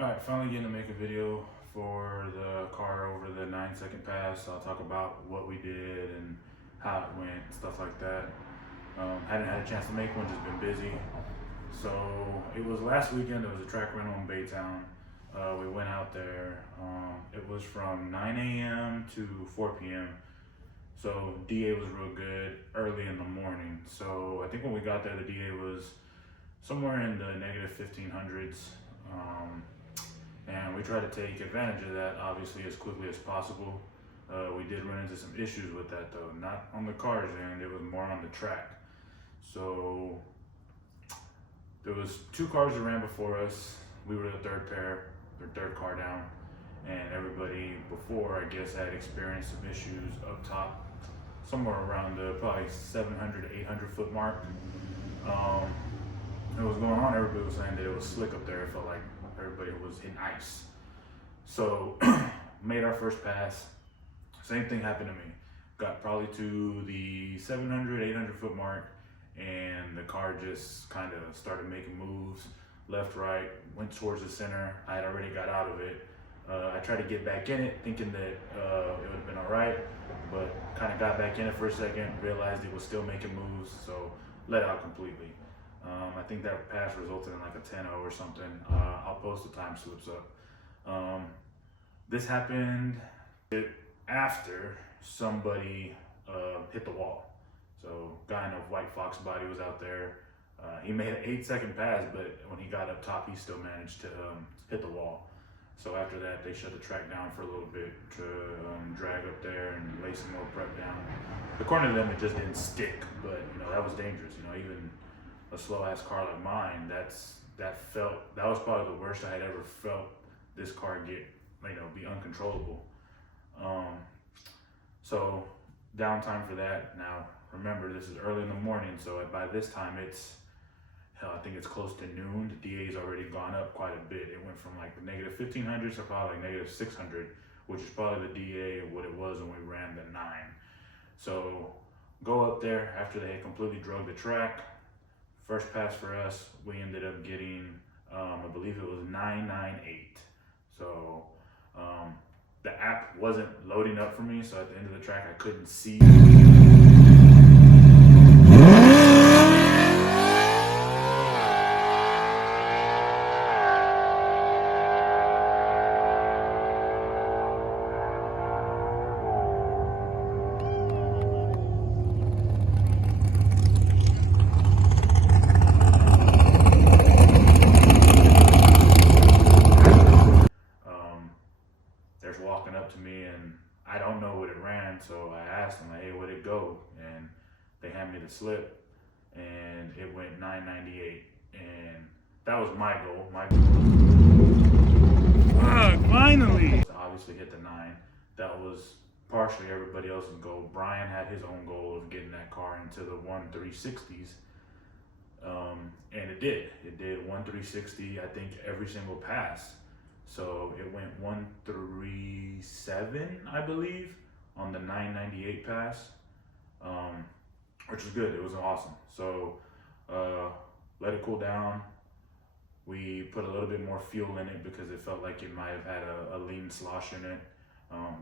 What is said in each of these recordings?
Alright, finally getting to make a video for the car over the 9-second pass. I'll talk about what we did and how it went, stuff like that. Hadn't had a chance to make one, just been busy. So it was last weekend, there was a track rental in Baytown. We went out there. It was from 9 a.m. to 4 p.m. So DA was real good early in the morning. So I think when we got there, the DA was somewhere in the negative 1500s. And we tried to take advantage of that, obviously, as quickly as possible. We did run into some issues with that though, not on the car's end, it was more on the track. So there was 2 cars that ran before us. We were the third car down, and everybody before, I guess, had experienced some issues up top, somewhere around the probably 700 to 800 foot mark. What was going on, everybody was saying that it was slick up there. It felt like everybody was hitting ice. So made our first pass. Same thing happened to me. Got probably to the 700, 800 foot mark, and the car just kind of started making moves left, right, went towards the center. I had already got out of it. I tried to get back in it thinking that it would have been all right, but kind of got back in it for a second, realized it was still making moves, so let out completely. I think that pass resulted in like a 10-0 or something. I'll post the time slips up. This happened after somebody hit the wall. So guy in a white Fox body was out there. He made an 8-second pass, but when he got up top, he still managed to hit the wall. So after that, they shut the track down for a little bit to drag up there and lay some more prep down. According to them, it just didn't stick, but that was dangerous. Even a slow ass car like mine, that was probably the worst I had ever felt this car get, be uncontrollable. So downtime for that. Now remember, this is early in the morning, so by this time I think it's close to noon. The DA's already gone up quite a bit. It went from like the negative 1500s to probably like negative 600, which is probably the DA of what it was when we ran the 9. So go up there after they had completely drug the track. First pass for us, we ended up getting, I believe it was 998. So the app wasn't loading up for me, so at the end of the track, I couldn't see. Walking up to me, and I don't know what it ran, so I asked them, like, hey, where'd it go? And they handed me the slip, and it went 998, and that was my goal. Finally! To obviously hit the 9. That was partially everybody else's goal. Brian had his own goal of getting that car into the 1.360s, and it did. It did 1.360, I think, every single pass. So it went 137, I believe, on the 998 pass, which was good. It was awesome. So let it cool down. We put a little bit more fuel in it because it felt like it might have had a lean slosh in it.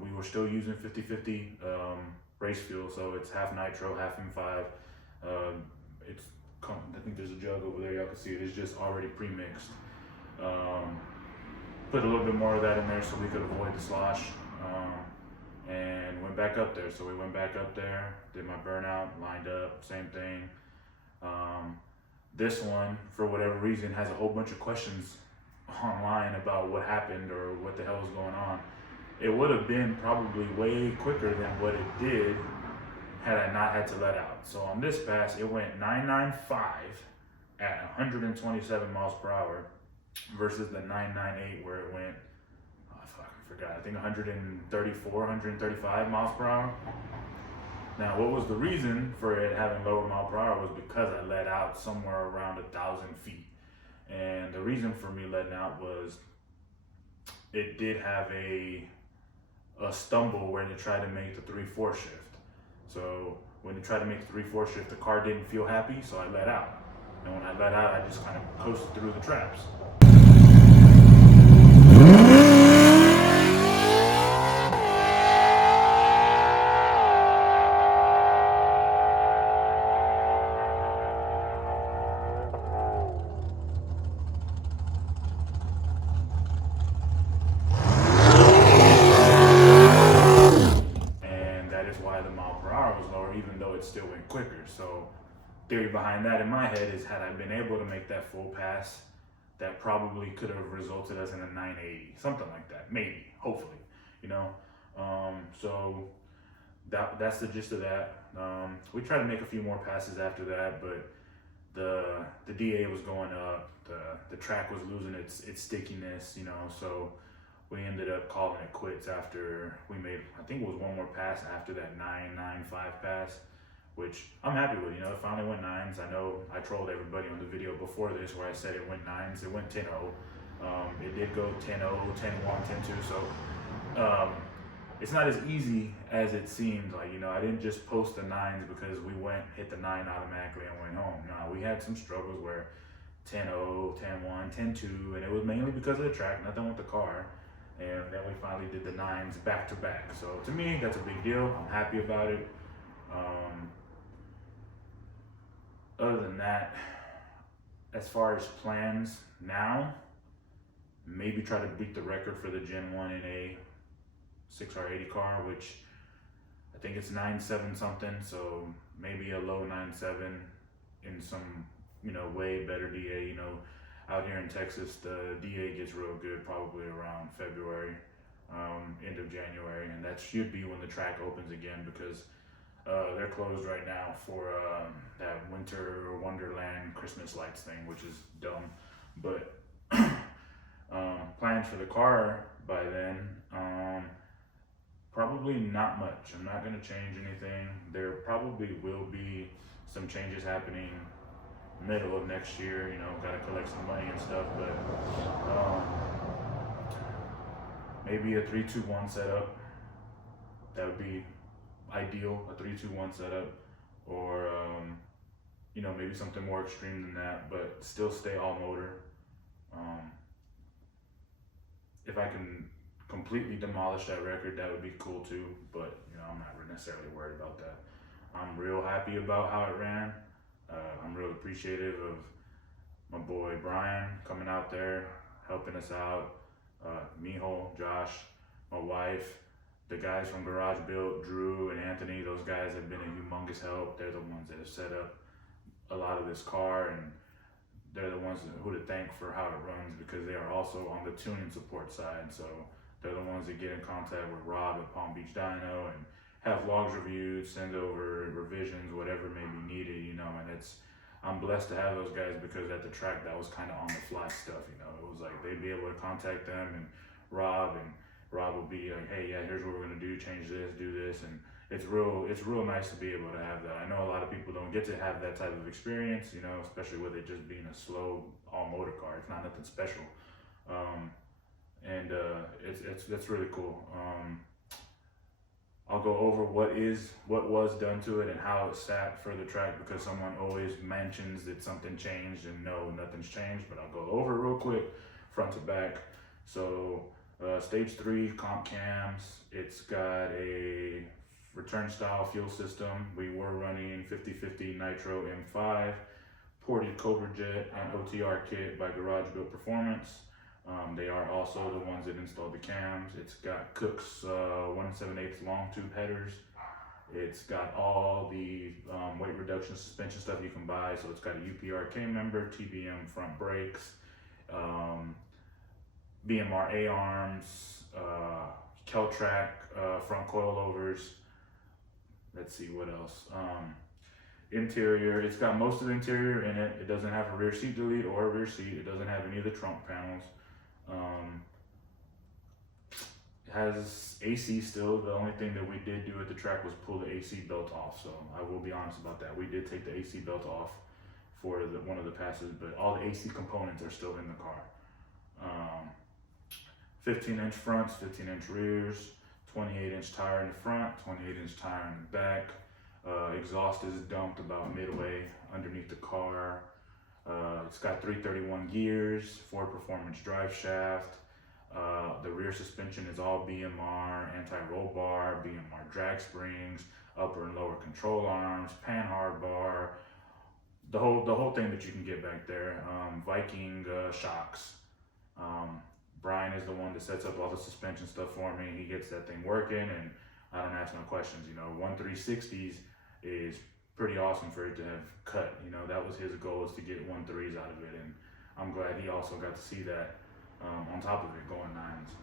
We were still using 50-50 race fuel, so it's half nitro, half M5. I think there's a jug over there, y'all can see it. It's just already pre-mixed. Put a little bit more of that in there so we could avoid the slosh, and went back up there. So we went back up there, did my burnout, lined up, same thing. This one, for whatever reason, has a whole bunch of questions online about what happened or what the hell was going on. It would have been probably way quicker than what it did had I not had to let out. So on this pass, it went 995 at 127 miles per hour. Versus the 998 where it went, I forgot, I think 134, 135 miles per hour. Now, what was the reason for it having lower mile per hour was because I let out somewhere around 1,000 feet. And the reason for me letting out was it did have a stumble when it tried to make the 3/4 shift. So when it tried to make the 3/4 shift, the car didn't feel happy, so I let out. And when I let out, I just kind of coasted through the traps. quicker. So theory behind that in my head is, had I been able to make that full pass, that probably could have resulted us in a 980, something like that, maybe, hopefully, you know. So that's the gist of that. We tried to make a few more passes after that, but the DA was going up, the track was losing its stickiness, you know. So we ended up calling it quits after we made, I think it was one more pass after that 995 pass, which I'm happy with. You know, it finally went nines. I know I trolled everybody on the video before this where I said it went nines. It went 10-0. It did go 10-0, 10-1, 10-2. So it's not as easy as it seemed. Like, you know, I didn't just post the nines because we hit the 9 automatically and went home. No, we had some struggles where 10-0, 10-1, 10-2, and it was mainly because of the track, nothing with the car. And then we finally did the nines back to back. So to me, that's a big deal. I'm happy about it. Other than that, as far as plans now, maybe try to beat the record for the Gen 1 in a 6R80 car, which I think it's 9.7 something, so maybe a low 9.7 in some, you know, way better DA. You know, out here in Texas, the DA gets real good probably around February, end of January, and that should be when the track opens again, because they're closed right now for that winter wonderland Christmas lights thing, which is dumb. But plans for the car by then, probably not much. I'm not going to change anything. There probably will be some changes happening middle of next year. You know, got to collect some money and stuff, but maybe a 3-2-1 setup. That would be ideal, a 3-2-1 setup, or you know, maybe something more extreme than that, but still stay all motor. If I can completely demolish that record, that would be cool too, but you know, I'm not necessarily worried about that. I'm real happy about how it ran. I'm real appreciative of my boy Brian coming out there, helping us out, Mijo, Josh, my wife, the guys from Garage Built, Drew and Anthony. Those guys have been a humongous help. They're the ones that have set up a lot of this car, and they're the ones who to thank for how it runs, because they are also on the tuning support side. So they're the ones that get in contact with Rob at Palm Beach Dyno and have logs reviewed, send over revisions, whatever may be needed, you know. And I'm blessed to have those guys, because at the track that was kind of on the fly stuff, you know. It was like they'd be able to contact them, and Rob would be like, hey, yeah, here's what we're gonna do, change this, do this. And it's real nice to be able to have that. I know a lot of people don't get to have that type of experience, you know, especially with it just being a slow all motor car. It's not nothing special. It's really cool. I'll go over what was done to it and how it sat for the track, because someone always mentions that something changed, and no, nothing's changed, but I'll go over real quick, front to back. So stage 3 comp cams, it's got a return style fuel system. We were running 50/50 nitro M5, ported Cobra Jet and OTR kit by Garage Built Performance. They are also the ones that installed the cams. It's got Cook's 1/7/8 long tube headers. It's got all the weight reduction suspension stuff you can buy. So it's got a UPRK member, TBM front brakes, BMR A-arms, Keltrack front coilovers. Let's see what else. Interior, it's got most of the interior in it. It doesn't have a rear seat delete or a rear seat. It doesn't have any of the trunk panels. It has AC still. The only thing that we did do at the track was pull the AC belt off. So I will be honest about that. We did take the AC belt off for one of the passes, but all the AC components are still in the car. 15-inch fronts, 15-inch rears, 28-inch tire in the front, 28-inch tire in the back. Exhaust is dumped about midway underneath the car. It's got 331 gears, Ford Performance drive shaft. The rear suspension is all BMR, anti-roll bar, BMR drag springs, upper and lower control arms, panhard bar, the whole thing that you can get back there. Viking shocks. Brian is the one that sets up all the suspension stuff for me. He gets that thing working, and I don't ask no questions. You know, 1/360s is pretty awesome for it to have cut. You know, that was his goal, is to get 1.3s out of it, and I'm glad he also got to see that on top of it going 9s.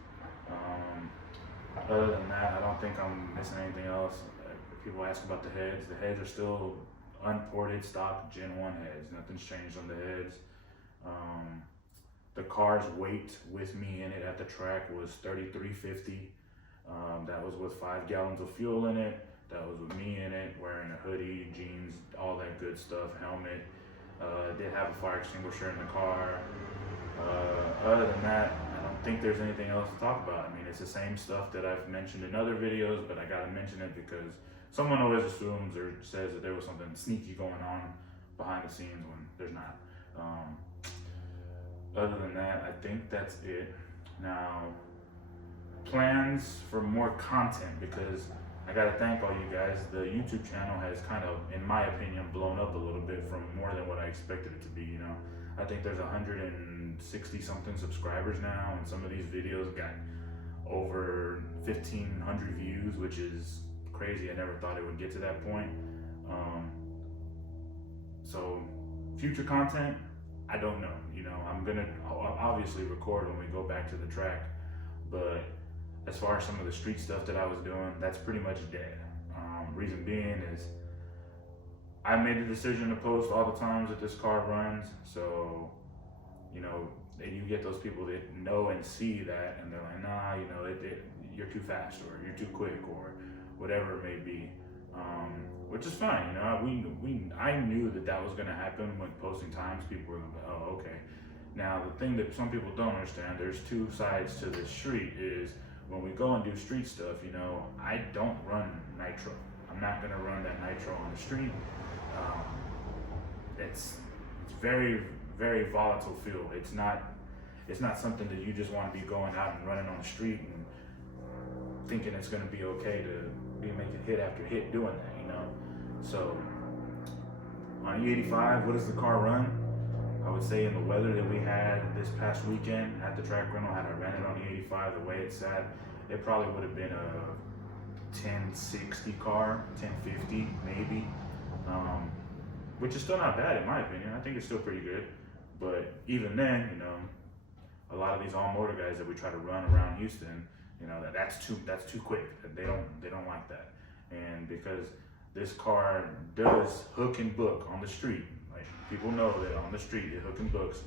Other than that, I don't think I'm missing anything else. People ask about the heads. The heads are still unported stock Gen 1 heads. Nothing's changed on the heads. The car's weight with me in it at the track was 3350. That was with 5 gallons of fuel in it. That was with me in it, wearing a hoodie, jeans, all that good stuff, helmet. Did have a fire extinguisher in the car. Other than that, I don't think there's anything else to talk about. I mean, it's the same stuff that I've mentioned in other videos, but I gotta mention it because someone always assumes or says that there was something sneaky going on behind the scenes when there's not. Other than that, I think that's it. Now, plans for more content, because I gotta thank all you guys. The YouTube channel has kind of, in my opinion, blown up a little bit from more than what I expected it to be, you know. I think there's 160 something subscribers now, and some of these videos got over 1,500 views, which is crazy. I never thought it would get to that point. So future content, I don't know. You know, I'm gonna obviously record when we go back to the track, but as far as some of the street stuff that I was doing, that's pretty much dead. Reason being is I made the decision to post all the times that this car runs, so, you know, and you get those people that know and see that, and they're like, nah, you know, you're too fast, or you're too quick, or whatever it may be, which is fine. You know, I knew that was going to happen when posting times. People were like, oh, okay. Now, the thing that some people don't understand, there's two sides to this street, is when we go and do street stuff, you know, I don't run nitro. I'm not going to run that nitro on the street. It's very, very volatile fuel. It's not something that you just want to be going out and running on the street and thinking it's going to be okay to be making hit after hit doing that, you know. So on E85, what does the car run? I would say in the weather that we had this past weekend at the track rental, had I ran it on E85 the way it sat, it probably would have been a 1060 car, 1050 maybe, which is still not bad in my opinion. I think it's still pretty good, but even then, you know, a lot of these all motor guys that we try to run around Houston, you know, that's too quick. They don't like that, and because this car does hook and book on the street. Like, people know that on the street it hook and books.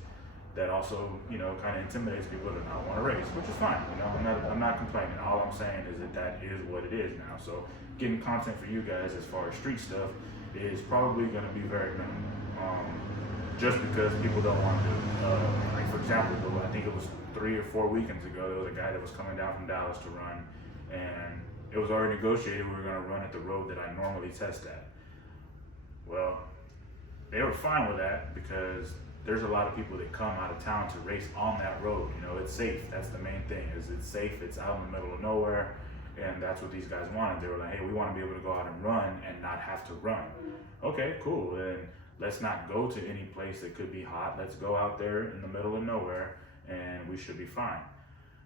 That also, you know, kind of intimidates people to not want to race, which is fine. You know, I'm not complaining. All I'm saying is that is what it is now. So getting content for you guys as far as street stuff is probably going to be very minimal. Just because people don't want to. Like, for example, I think it was 3 or 4 weekends ago, there was a guy that was coming down from Dallas to run, and it was already negotiated we were going to run at the road that I normally test at. Well, they were fine with that because there's a lot of people that come out of town to race on that road. You know, it's safe. That's the main thing, is it's safe. It's out in the middle of nowhere, and that's what these guys wanted. They were like, hey, we want to be able to go out and run and not have to run. Okay, cool. Then let's not go to any place that could be hot. Let's go out there in the middle of nowhere, and we should be fine.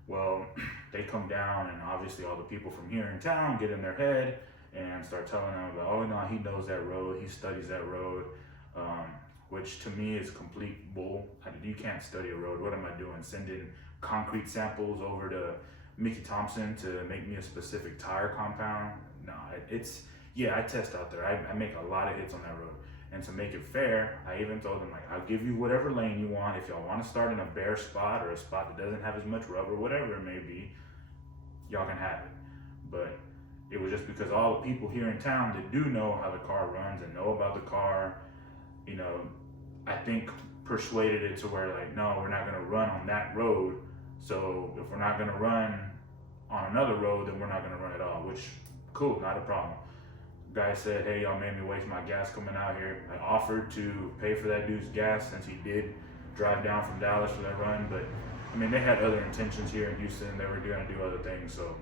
Well, they come down, and obviously all the people from here in town get in their head and start telling them about, oh no, he knows that road, he studies that road, which to me is complete bull. You can't study a road. What am I doing? Sending concrete samples over to Mickey Thompson to make me a specific tire compound? No, yeah, I test out there. I make a lot of hits on that road. And to make it fair, I even told them, like, I'll give you whatever lane you want. If y'all want to start in a bare spot or a spot that doesn't have as much rubber, whatever it may be, y'all can have it. But it was just because all the people here in town that do know how the car runs and know about the car, you know, I think persuaded it to where, like, no, we're not going to run on that road. So if we're not going to run on another road, then we're not going to run at all, which, cool, not a problem. Guy said, hey, y'all made me waste my gas coming out here. I offered to pay for that dude's gas since he did drive down from Dallas for that run, but I mean, they had other intentions here in Houston. They were going to do other things, so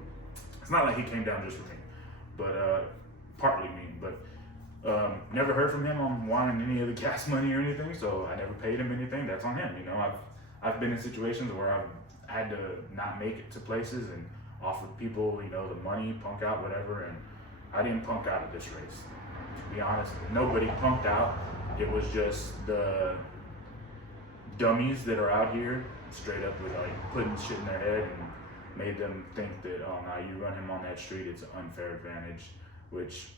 it's not like he came down just for me, but partly me. But never heard from him on wanting any of the gas money or anything, so I never paid him anything. That's on him. You know, I've been in situations where I've had to not make it to places and offered people, you know, the money, punk out, whatever, and I didn't punk out of this race. to be honest, nobody punked out. It was just the dummies that are out here straight up with like putting shit in their head and made them think that, oh no, you run him on that street, it's an unfair advantage, which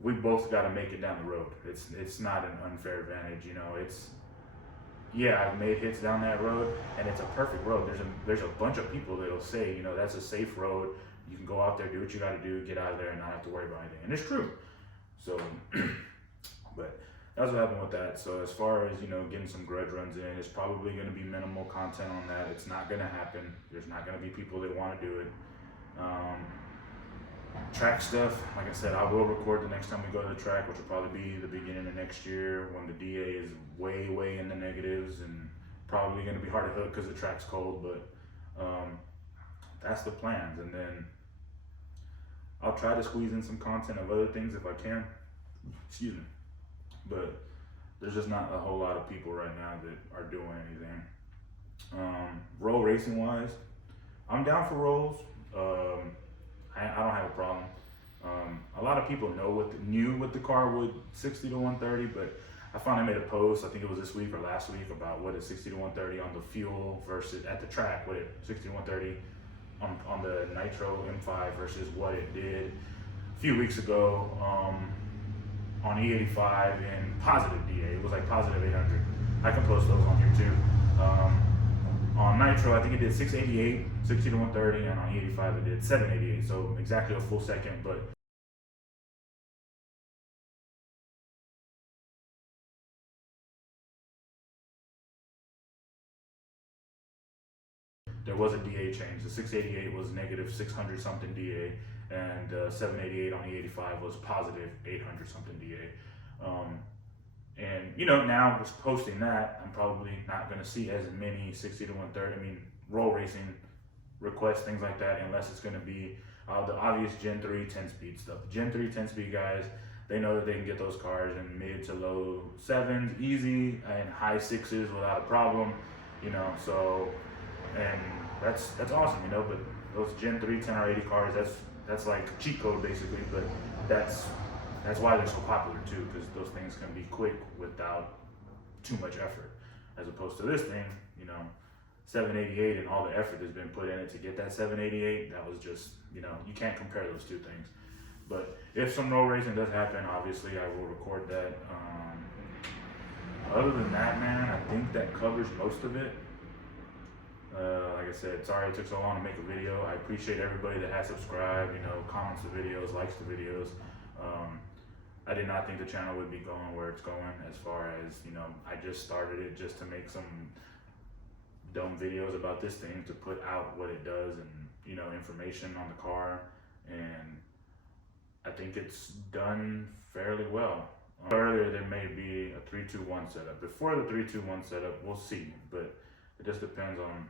we both got to make it down the road. It's not an unfair advantage, you know. It's, yeah, I've made hits down that road, and it's a perfect road. There's a bunch of people that'll say, you know, that's a safe road. You can go out there, do what you got to do, get out of there, and not have to worry about anything. And it's true. So, but that's what happened with that. So as far as, you know, getting some grudge runs in, it's probably going to be minimal content on that. It's not going to happen. There's not going to be people that want to do it. Track stuff, like I said, I will record the next time we go to the track, which will probably be the beginning of next year when the DA is way in the negatives and probably going to be hard to hook because the track's cold, but that's the plans. And then I'll try to squeeze in some content of other things if I can, excuse me, but there's just not a whole lot of people right now that are doing anything. Roll racing wise, I'm down for rolls. I don't have a problem. A lot of people knew what the car would 60 to 130, but I finally made a post, I think it was this week or last week, about what is 60 to 130 on the fuel versus at the track, what it 60 to 130 on the Nitro M5 versus what it did a few weeks ago on E85 in positive DA. It was like positive 800. I can post those on here too. On Nitro, I think it did 688, 60 to 130, and on E85 it did 788, so exactly a full second, but there was a DA change. The 688 was negative 600 something DA, and 788 on E85 was positive 800 something DA. And you know, now just posting that, I'm probably not going to see as many 60 to 130. I mean, roll racing requests, things like that, unless it's going to be the obvious Gen 3 10-speed stuff. Gen 3 10-speed guys, they know that they can get those cars in mid to low 7s easy and high 6s without a problem, you know. So, and that's awesome, you know. But those Gen 3 10R80 cars, that's like cheat code basically, but that's why they're so popular too, because those things can be quick without too much effort, as opposed to this thing, you know, 788 and all the effort that's been put in it to get that 788. That was just, you know, you can't compare those two things. But if some road racing does happen, obviously I will record that. Other than that, man, I think that covers most of it. Like I said, sorry it took so long to make a video. I appreciate everybody that has subscribed, you know, comments the videos, likes the videos. I did not think the channel would be going where it's going, as far as, you know, I just started it just to make some dumb videos about this thing, to put out what it does and, you know, information on the car, and I think it's done fairly well. Earlier there may be a 3-2-1 setup. Before the 3-2-1 setup, we'll see, but it just depends on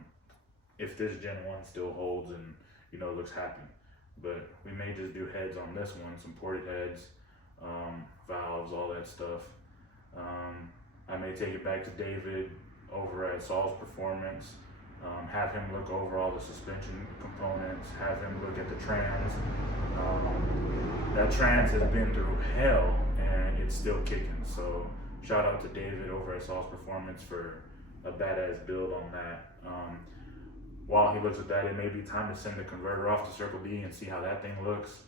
if this Gen 1 still holds and, you know, looks happy. But we may just do heads on this one, some ported heads, valves, all that stuff. I may take it back to David over at Saul's Performance, have him look over all the suspension components, have him look at the trans. That trans has been through hell and it's still kicking. So shout out to David over at Saul's Performance for a badass build on that. While he looks at that, it may be time to send the converter off to Circle D and see how that thing looks.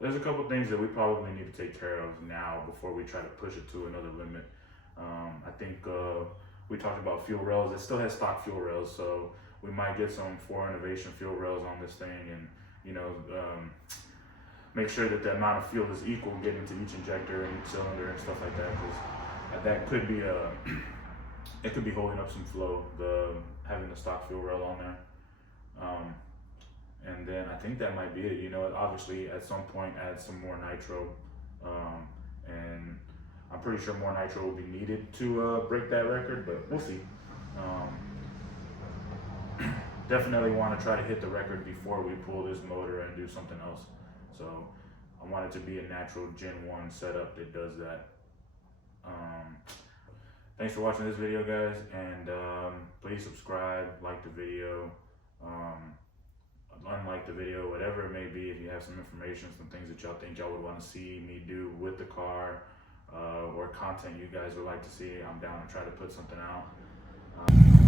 There's a couple things that we probably need to take care of now before we try to push it to another limit. I think we talked about fuel rails. It still has stock fuel rails, so we might get some 4 Innovation fuel rails on this thing, and, you know, make sure that the amount of fuel is equal getting to each injector and each cylinder and stuff like that, because that could be it could be holding up some flow, having the stock fuel rail on there. And then I think that might be it. You know, obviously at some point add some more nitro, and I'm pretty sure more nitro will be needed to break that record, but we'll see. Definitely want to try to hit the record before we pull this motor and do something else. So I want it to be a natural Gen 1 setup that does that. Thanks for watching this video, guys, and please subscribe, like the video. unlike the video, whatever it may be. If you have some information, some things that y'all think y'all would want to see me do with the car, or content you guys would like to see, I'm down to try to put something out.